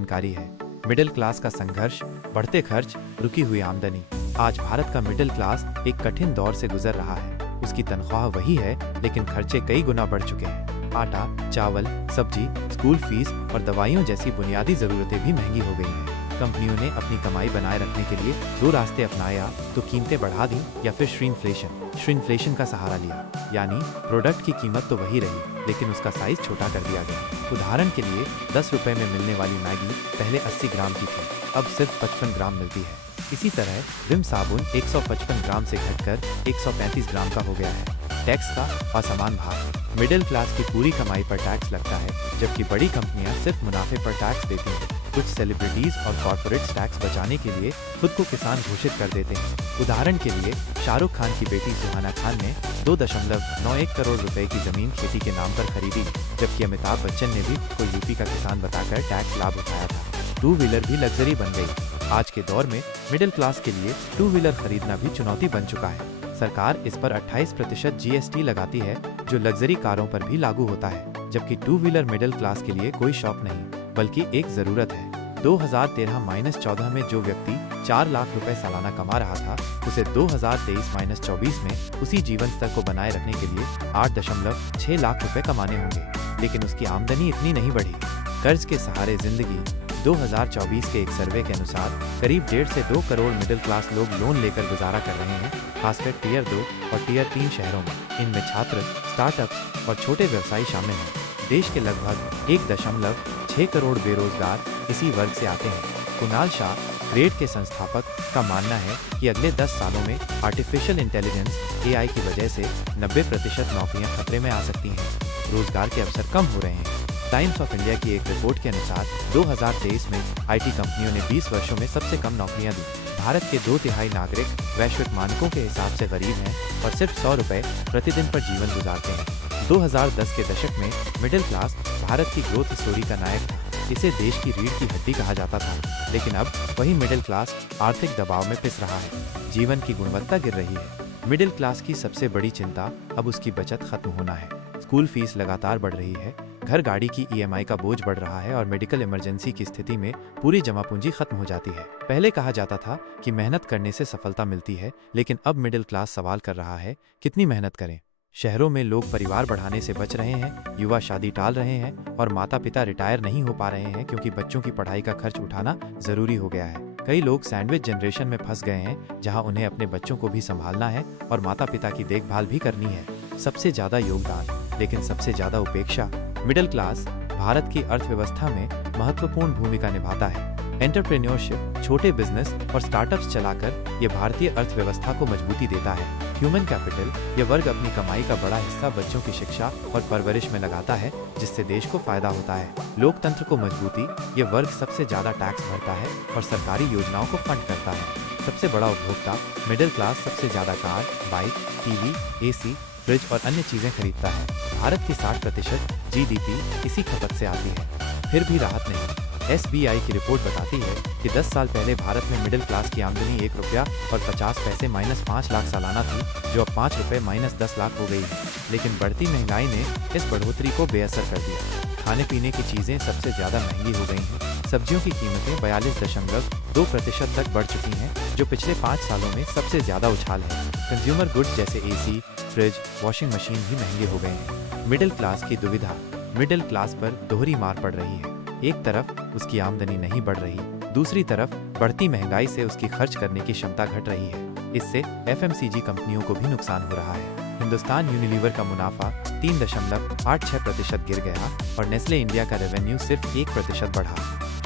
जानकारी है। Middle class का संघर्ष, बढ़ते खर्च, रुकी हुई आमदनी। आज भारत का मिडिल क्लास एक कठिन दौर से गुजर रहा है। उसकी तनख्वाह वही है, लेकिन खर्चे कई गुना बढ़ चुके हैं। आटा, चावल, सब्जी, स्कूल फीस और दवाइयों जैसी बुनियादी जरूरतें भी महंगी हो गई हैं। कंपनियों ने अपनी कमाई बनाए रखने के लिए दो रास्ते अपनाया, तो कीमतें बढ़ा दी या फिर श्रिंफ्लेशन का सहारा लिया। यानी प्रोडक्ट की कीमत तो वही रही, लेकिन उसका साइज छोटा कर दिया गया। उदाहरण के लिए 10 रुपए में मिलने वाली मैगी पहले 80 ग्राम की थी, अब सिर्फ 55 ग्राम मिलती है। इसी तरह विम साबुन 155 ग्राम से घटकर 135 ग्राम का हो गया है। टैक्स का असमान भार। मिडिल क्लास की पूरी कमाई पर टैक्स लगता है, जबकि बड़ी कंपनियां सिर्फ मुनाफे पर टैक्स देती हैं। कुछ सेलिब्रिटीज और कॉर्पोरेट्स टैक्स बचाने के लिए खुद को किसान घोषित कर देते हैं। उदाहरण के लिए शाहरुख खान की बेटी सुहाना खान ने 2.91 करोड़ रुपए की जमीन खेती के नाम पर खरीदी, जबकि अमिताभ बच्चन ने भी खुद को यूपी का किसान बताकर टैक्स लाभ उठाया था। टू व्हीलर भी लग्जरी बन गई। आज के दौर में मिडिल क्लास के लिए टू व्हीलर खरीदना भी चुनौती बन चुका है। सरकार इस पर 28% GST लगाती है, जो लग्जरी कारों पर भी लागू होता है, जबकि टू व्हीलर मिडिल क्लास के लिए कोई शौक नहीं, बल्कि एक जरूरत है। 2013-14 में जो व्यक्ति 4 लाख रुपए सालाना कमा रहा था, उसे 2023-24 में उसी जीवन स्तर को बनाए रखने के लिए 8.6 लाख रुपए कमाने होंगे, लेकिन उसकी आमदनी इतनी नहीं बढ़ी। कर्ज के सहारे जिंदगी। 2024 के एक सर्वे के अनुसार करीब 1.5 से 2 करोड़ मिडिल क्लास लोग लोन लेकर गुजारा कर रहे हैं, खासकर टियर 2 और टियर 3 शहरों में। इनमें छात्र, स्टार्टअप्स और छोटे व्यवसायी शामिल हैं। देश के लगभग 1.6 करोड़ बेरोजगार इसी वर्ग से आते हैं। कुणाल शाह, ग्रेड के संस्थापक, का मानना है कि अगले 10 सालों में आर्टिफिशियल इंटेलिजेंस AI की वजह से 90% नौकरियां खतरे में आ सकती हैं। रोजगार के अवसर कम हो रहे हैं। टाइम्स ऑफ इंडिया की एक रिपोर्ट के अनुसार 2023 में IT कंपनियों ने 20 वर्षों में सबसे कम नौकरियां दी। भारत के 2/3 नागरिक वैश्विक मानकों के हिसाब से गरीब हैं और सिर्फ 100 रुपए प्रतिदिन पर जीवन गुजारते हैं। 2010 के दशक में मिडिल क्लास भारत की ग्रोथ स्टोरी का नायक था। इसे देश की रीढ़ की हड्डी कहा जाता था, लेकिन अब वही मिडिल क्लास आर्थिक दबाव में पिस रहा है। जीवन की गुणवत्ता गिर रही है। मिडिल क्लास की सबसे बड़ी चिंता अब उसकी बचत खत्म होना है। स्कूल फीस लगातार बढ़ रही है, घर गाड़ी की EMI का बोझ बढ़ रहा है और मेडिकल इमरजेंसी की स्थिति में पूरी जमा पूंजी खत्म हो जाती है। पहले कहा जाता था कि मेहनत करने से सफलता मिलती है, लेकिन अब मिडिल क्लास सवाल कर रहा है, कितनी मेहनत करें। शहरों में लोग परिवार बढ़ाने से बच रहे हैं, युवा शादी टाल रहे हैं और माता पिता रिटायर नहीं हो पा रहे हैं, क्योंकि बच्चों की पढ़ाई का खर्च उठाना जरूरी हो गया है। कई लोग सैंडविच जनरेशन में फंस गए हैं, जहां उन्हें अपने बच्चों को भी संभालना है और माता पिता की देखभाल भी करनी है। सबसे ज्यादा योगदान, लेकिन सबसे ज्यादा उपेक्षा। मिडिल क्लास भारत की अर्थव्यवस्था में महत्वपूर्ण भूमिका निभाता है। एंटरप्रेन्योरशिप, छोटे बिजनेस और स्टार्टअप्स चलाकर ये भारतीय अर्थव्यवस्था को मजबूती देता है। ह्यूमन कैपिटल, ये वर्ग अपनी कमाई का बड़ा हिस्सा बच्चों की शिक्षा और परवरिश में लगाता है, जिससे देश को फायदा होता है। लोकतंत्र को मजबूती, ये वर्ग सबसे ज्यादा टैक्स भरता है और सरकारी योजनाओं को फंड करता है। सबसे बड़ा उपभोक्ता, मिडिल क्लास सबसे ज्यादा car, bike, TV, AC, fridge और अन्य चीजें खरीदता है। भारत की 60% GDP इसी खपत से आती है। फिर भी राहत नहीं। SBI की रिपोर्ट बताती है कि 10 साल पहले भारत में मिडिल क्लास की आमदनी 1 रुपया और 50 पैसे -5 लाख सालाना थी, जो अब 5 रुपए -10 लाख हो गई है। लेकिन बढ़ती महंगाई ने इस बढ़ोतरी को बेअसर कर दिया। खाने पीने की चीजें सबसे ज्यादा महंगी हो गई हैं। सब्जियों की कीमतें 42.2% तक बढ़ चुकी हैं, जो पिछले 5 सालों में सबसे ज्यादा उछाल है। कंज्यूमर गुड्स जैसे AC, फ्रिज, वॉशिंग मशीन भी महंगे हो गए हैं। मिडिल क्लास की दुविधा। मिडिल क्लास पर दोहरी मार पड़ रही है। एक तरफ उसकी आमदनी नहीं बढ़ रही, दूसरी तरफ बढ़ती महंगाई से उसकी खर्च करने की क्षमता घट रही है। इससे FMCG कंपनियों को भी नुकसान हो रहा है। हिंदुस्तान यूनिलीवर का मुनाफा 3.86% गिर गया और नेस्ले इंडिया का रेवेन्यू सिर्फ 1% बढ़ा।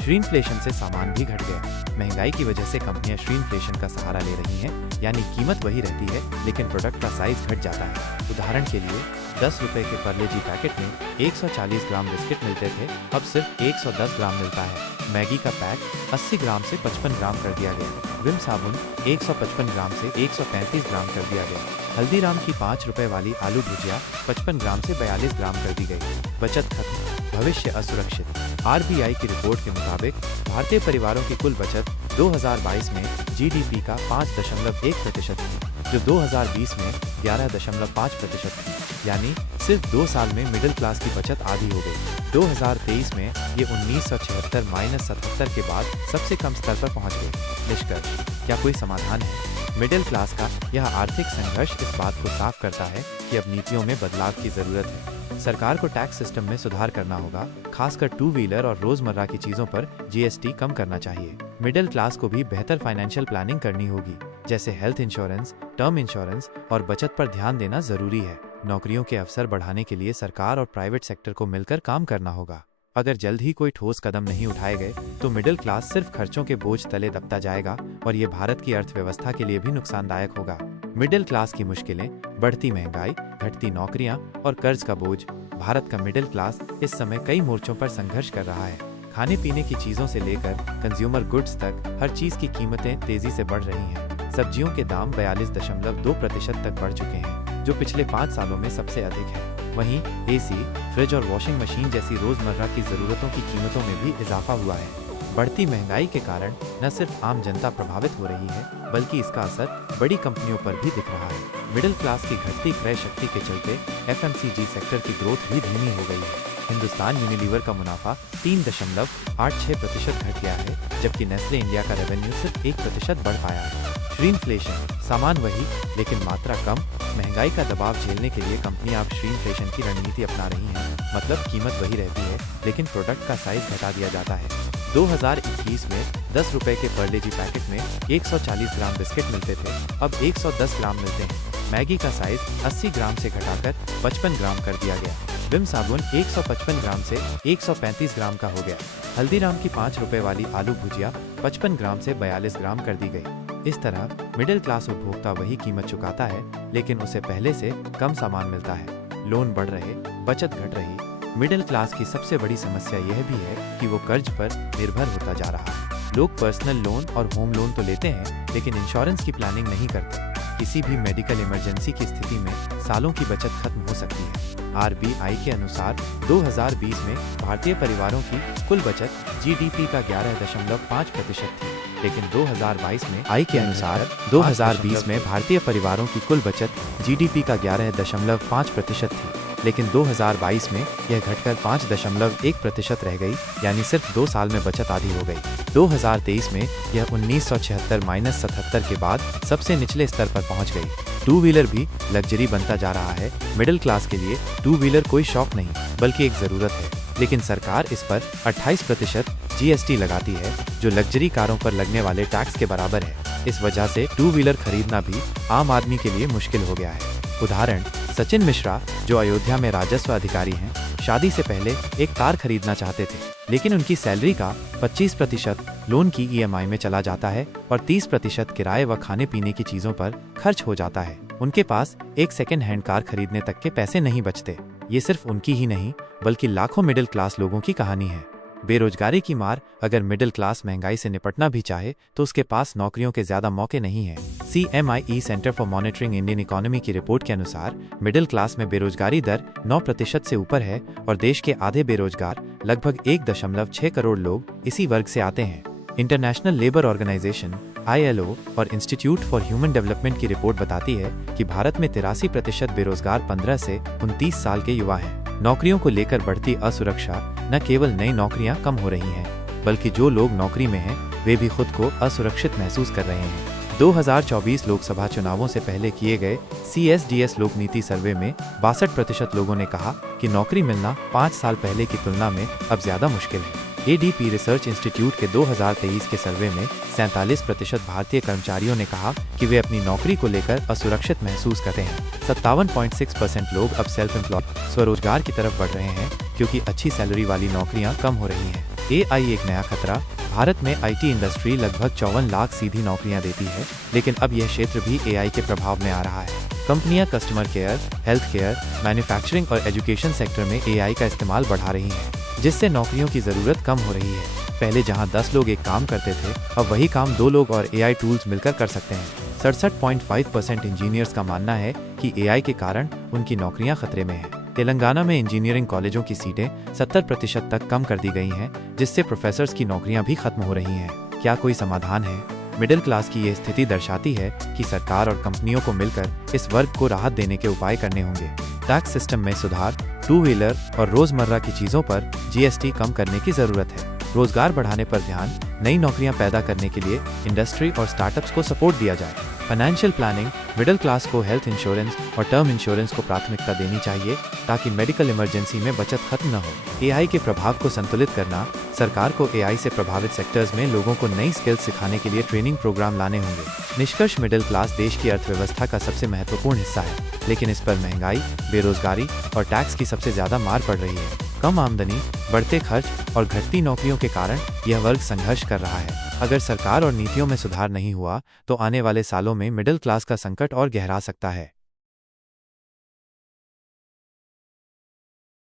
श्रिंफ्लेशन से सामान भी घट गया। महंगाई की वजह से कंपनियां श्रिंफ्लेशन का सहारा ले रही हैं, यानी कीमत वही रहती है, लेकिन प्रोडक्ट का साइज घट जाता है। उदाहरण के लिए 10 रुपए के पार्ले जी पैकेट में 140 ग्राम बिस्किट मिलते थे, अब सिर्फ 110 ग्राम मिलता है। मैगी का पैक 80 ग्राम से 55 ग्राम कर दिया गया। विम साबुन 155 ग्राम से 135 ग्राम कर दिया गया। हल्दीराम की 5 रुपए वाली आलू भुजिया 55 ग्राम से 42 ग्राम कर दी गई। बचत खत्म, भविष्य असुरक्षित। RBI की रिपोर्ट के मुताबिक भारतीय परिवारों की कुल बचत 2022 में GDP का 5.1% थी, जो 2020 में 11.5% थी, यानी सिर्फ 2 साल में मिडिल क्लास की बचत आधी हो गई। 2023 में ये 1976-77 के बाद सबसे कम स्तर पर पहुंच गई। निष्कर्ष, क्या कोई समाधान है? मिडिल क्लास का यह आर्थिक संघर्ष इस बात को साफ करता है कि अब नीतियों में बदलाव की जरूरत है। सरकार को टैक्स सिस्टम में सुधार करना होगा, खासकर टू व्हीलर और रोजमर्रा की चीजों पर जीएसटी कम करना चाहिए। मिडिल क्लास को भी बेहतर फाइनेंशियल प्लानिंग करनी होगी, जैसे हेल्थ इंश्योरेंस, टर्म इंश्योरेंस और बचत पर ध्यान देना जरूरी है। नौकरियों के अवसर बढ़ाने के लिए सरकार और प्राइवेट सेक्टर को मिलकर काम करना होगा। अगर जल्द ही कोई ठोस कदम नहीं उठाए गए तो मिडिल क्लास सिर्फ खर्चों के बोझ तले दबता जाएगा और ये भारत की अर्थव्यवस्था के लिए भी नुकसानदायक होगा। मिडिल क्लास की मुश्किलें, बढ़ती महंगाई, घटती नौकरियां और कर्ज का बोझ। भारत का मिडिल क्लास इस समय कई मोर्चों पर संघर्ष कर रहा है। खाने पीने की चीजों से लेकर कंज्यूमर गुड्स तक हर चीज की कीमतें तेजी से बढ़ रही हैं। सब्जियों के दाम 42.2% तक बढ़ चुके हैं, जो पिछले 5 सालों में सबसे अधिक है। वहीं एसी, फ्रिज और वॉशिंग मशीन जैसी रोजमर्रा की जरूरतों की कीमतों में भी इजाफा हुआ है। बढ़ती महंगाई के कारण न सिर्फ आम जनता प्रभावित हो रही है, बल्कि इसका असर बड़ी कंपनियों पर भी दिख रहा है। मिडिल क्लास की घटती क्रय शक्ति के चलते एफएमसीजी सेक्टर की ग्रोथ भी धीमी हो गई है। हिंदुस्तान यूनिलीवर का मुनाफा 3.86% घट गया है, जबकि नेस्ले इंडिया का रेवेन्यू सिर्फ 1% बढ़ पाया है। श्रीइन्फ्लेशन, सामान वही लेकिन मात्रा कम। महंगाई का दबाव झेलने के लिए कंपनियां अब श्रीइन्फ्लेशन की रणनीति अपना रही हैं, मतलब कीमत वही रहती है लेकिन प्रोडक्ट का साइज घटा दिया जाता है। 2021 में 10 रुपए के पार्ले-जी पैकेट में 140 ग्राम बिस्किट मिलते थे, अब 110 ग्राम मिलते हैं। मैगी का साइज 80 ग्राम से घटाकर 55 ग्राम कर दिया गया। विम साबुन 155 ग्राम से 135 ग्राम का हो गया। हल्दीराम की 5 रुपए वाली आलू भुजिया 55 ग्राम से 42 ग्राम कर दी गई। इस तरह मिडिल क्लास उपभोक्ता वही कीमत चुकाता है, लेकिन उसे पहले से कम सामान मिलता है। लोन बढ़ रहे, बचत घट रही। मिडिल क्लास की सबसे बड़ी समस्या यह भी है कि वो कर्ज पर निर्भर होता जा रहा है। लोग पर्सनल लोन और होम लोन तो लेते हैं, लेकिन इंश्योरेंस की प्लानिंग नहीं करते। किसी भी मेडिकल इमरजेंसी की स्थिति में सालों की बचत खत्म हो सकती है। आरबीआई के अनुसार 2020 में भारतीय परिवारों की कुल बचत जीडीपी का 11.5% थी, लेकिन 2022 में आई के अनुसार 2020 में भारतीय परिवारों की कुल बचत जीडीपी का 11.5% थी, लेकिन 2022 में यह घटकर 5.1% रह गई, यानी सिर्फ 2 साल में बचत आधी हो गई। 2023 में यह 1976-77 के बाद सबसे निचले स्तर पर पहुंच गई। टू व्हीलर भी लग्जरी बनता जा रहा है। मिडिल क्लास के लिए टू व्हीलर कोई शौक नहीं, बल्कि एक जरूरत है, लेकिन सरकार इस पर 28% जीएसटी लगाती है, जो लग्जरी कारों पर लगने वाले टैक्स के बराबर है। इस वजह से टू व्हीलर खरीदना भी आम आदमी के लिए मुश्किल हो गया है। उदाहरण, सचिन मिश्रा, जो अयोध्या में राजस्व अधिकारी हैं, शादी से पहले एक कार खरीदना चाहते थे, लेकिन उनकी सैलरी का 25% लोन की ईएमआई में चला जाता है और 30% किराए व खाने पीने की चीजों पर खर्च हो जाता है। उनके पास एक सेकेंड हैंड कार खरीदने तक के पैसे नहीं बचते। ये सिर्फ उनकी ही नहीं, बल्कि लाखों मिडिल क्लास लोगों की कहानी है। बेरोजगारी की मार, अगर मिडिल क्लास महंगाई से निपटना भी चाहे तो उसके पास नौकरियों के ज्यादा मौके नहीं हैं। CMIE centre for monitoring Indian economy की रिपोर्ट के अनुसार मिडिल क्लास में बेरोजगारी दर 9% से ऊपर है और देश के आधे बेरोजगार लगभग 1.6 करोड़ लोग इसी वर्ग से आते हैं। इंटरनेशनल लेबर ऑर्गेनाइजेशन ILO और इंस्टीट्यूट फॉर ह्यूमन डेवलपमेंट की रिपोर्ट बताती है कि भारत में 83% बेरोजगार 15 से 29 साल के युवा हैं। नौकरियों को लेकर बढ़ती असुरक्षा न केवल नई नौकरियां कम हो रही हैं, बल्कि जो लोग नौकरी में हैं वे भी खुद को असुरक्षित महसूस कर रहे हैं। 2024 लोकसभा चुनावों से पहले किए गए CSDS लोक नीति सर्वे में 62% लोगों ने कहा कि नौकरी मिलना 5 साल पहले की तुलना में अब ज्यादा मुश्किल है। ADP रिसर्च इंस्टीट्यूट के 2023 के सर्वे में 47% भारतीय कर्मचारियों ने कहा कि वे अपनी नौकरी को लेकर असुरक्षित महसूस करते हैं। 57.6% लोग अब सेल्फ एम्प्लॉयड स्वरोजगार की तरफ बढ़ रहे हैं, क्योंकि अच्छी सैलरी वाली नौकरियां कम हो रही हैं। AI एक नया खतरा। भारत में IT इंडस्ट्री लगभग 54 लाख सीधी नौकरियां देती है, लेकिन अब यह क्षेत्र भी AI के प्रभाव में आ रहा है। कंपनियां customer care, health care, manufacturing और एजुकेशन सेक्टर में AI का इस्तेमाल बढ़ा रही हैं, जिससे नौकरियों की जरूरत कम हो रही है। पहले जहां 10 लोग एक काम करते थे, अब वही काम 2 लोग और AI टूल्स मिलकर कर सकते हैं। 67.5% इंजीनियर्स का मानना है कि AI के कारण उनकी नौकरियां खतरे में हैं। तेलंगाना में इंजीनियरिंग कॉलेजों की सीटें 70% तक कम कर दी गई हैं, जिससे प्रोफेसर्स की नौकरियां भी खत्म हो रही हैं। क्या कोई समाधान है? मिडिल क्लास की ये स्थिति दर्शाती है कि सरकार और कंपनियों को मिलकर इस वर्ग को राहत देने के उपाय करने होंगे। टैक्स सिस्टम में सुधार, टू व्हीलर और रोजमर्रा की चीजों पर जीएसटी कम करने की जरूरत है। रोजगार बढ़ाने पर ध्यान, नई नौकरियां पैदा करने के लिए इंडस्ट्री और स्टार्टअप्स को सपोर्ट दिया जाए। फाइनेंशियल प्लानिंग, मिडिल क्लास को हेल्थ इंश्योरेंस और टर्म इंश्योरेंस को प्राथमिकता देनी चाहिए ताकि मेडिकल इमरजेंसी में बचत खत्म न हो। एआई के प्रभाव को संतुलित करना, सरकार को एआई से प्रभावित सेक्टर्स में लोगों को नई स्किल्स सिखाने के लिए ट्रेनिंग प्रोग्राम लाने होंगे। निष्कर्ष, मिडिल क्लास देश की अर्थव्यवस्था का सबसे महत्वपूर्ण हिस्सा है, लेकिन इस पर महंगाई, बेरोजगारी और टैक्स की सबसे ज्यादा मार पड़ रही है। कम आमदनी, बढ़ते खर्च और घटती नौकरियों के कारण यह वर्ग संघर्ष कर रहा है। अगर सरकार और नीतियों में सुधार नहीं हुआ तो आने वाले सालों में मिडिल क्लास का संकट और गहरा सकता है।